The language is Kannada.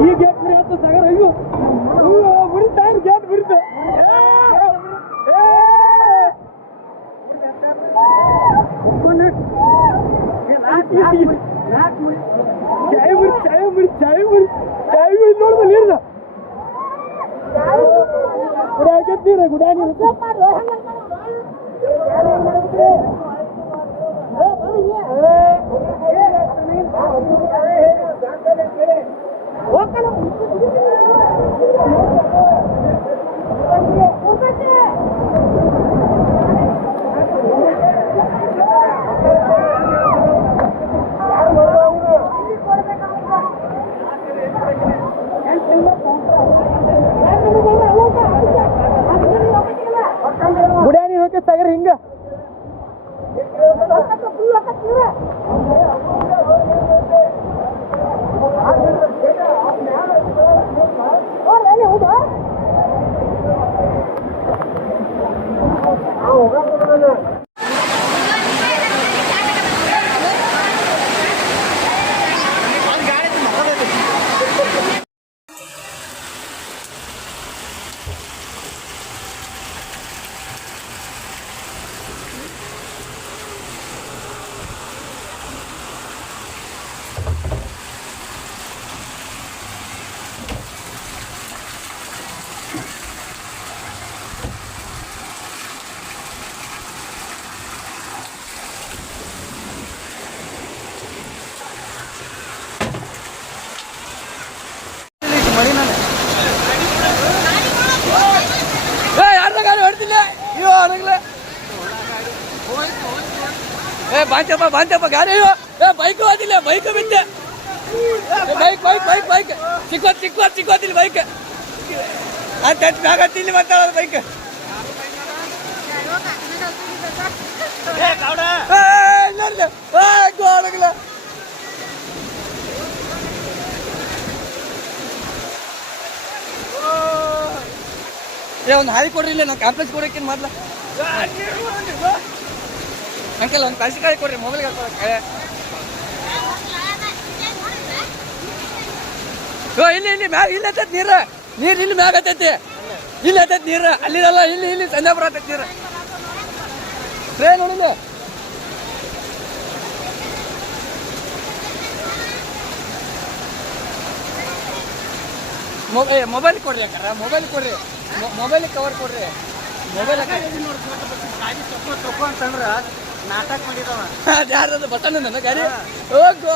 ಈ ಗೇಟ್ ಮೇಲೆ ಹತ್ತು ಸಾಗರ ಅಯ್ಯೋ ಅಯ್ಯೋ ಮುರಿತಾ ಗೇಟ್ ಮುರಿತ ಚಾಯ್ ಮುರಿ ಚಾಯ್ ಮುರಿ ಚಾಯ್ ಮುರಿ ಚಾಯ್ ಮುರಿ ನೋಡ್ದ ನೀರ್ದ ಗುಡ್ಯಾಗ ನೀರ ಗುಡ್ಯಾಗ ನೀರು ಗುಡ್ಯಾಗ ನೀರು ಹೋಗಿ. ಸಾಗರ ಹಿಂಗ ಏ ಬಾಂಚಪ್ಪ ಬಾಂಚಪ್ಪ ಗಾಡಿ ಅಯ್ಯೋ ಏ ಬೈಕ್ ಹೋದಿಲ್ಲ ಬೈಕ್ ಬಿದ್ದೆ bike bike bike bike ಚಿಕ್ಕೋತ್ ಚಿಕ್ಕೋತ್ ಚಿಕ್ಕೋತಿಲ್ಲ bike ಅಂತ ಮ್ಯಾಗ ತಿಲ್ಲಿ ಮಾತಾಡೋದು ಬೈಕ್ ಗೋಡಗ್ಲ ಏ ಒಂದು ಹಾಳಿ ಕೊಡ್ರಿ ಇಲ್ಲ ನಾವು ಕಾಂಪ್ಲೆಕ್ಸ್ ಕೊಡಕ್ಕೆ ಮೊದ್ಲ ಅಂಕಲ್ ಒಂದು ಕಾಯಿ ಕೊಡ್ರಿ ಮೊಬೈಲ್ ಹಾಕೊಳಕ್ಕೆ ಓ ಇಲ್ಲಿ ಇಲ್ಲಿ ಮ್ಯಾಗ ಇಲ್ಲಿ ಹತ್ತೈತಿ ನೀರ ನೀರು ಇಲ್ಲಿ ಮ್ಯಾಗ ಹತ್ತೈತಿ ಇಲ್ಲಿ ಹತ್ತೈತಿ ನೀರು ಅಲ್ಲಿರಲ್ಲ ಇಲ್ಲಿ ಇಲ್ಲಿ ಸಂಜಾಪುರ ಹತ್ತೈತಿ ನೀರು ಟ್ರೈನ್ ನೋಡಿಲ್ಲ ಮೊಬೈಲ್ ಕೊಡ್ರಿ ಅಕ್ಕಾರ ಮೊಬೈಲ್ ಕೊಡ್ರಿ ಮೊಬೈಲ್ ಕವರ್ ಕೊಡ್ರಿ ಮೊಬೈಲ್ ಅಂತಂದ್ರ ನಾಟಕ ಮಾಡಿದವ. ಯಾರದ ಬಟನ್ ನನ್ನ ಗಾಡಿ? ಹೋಗು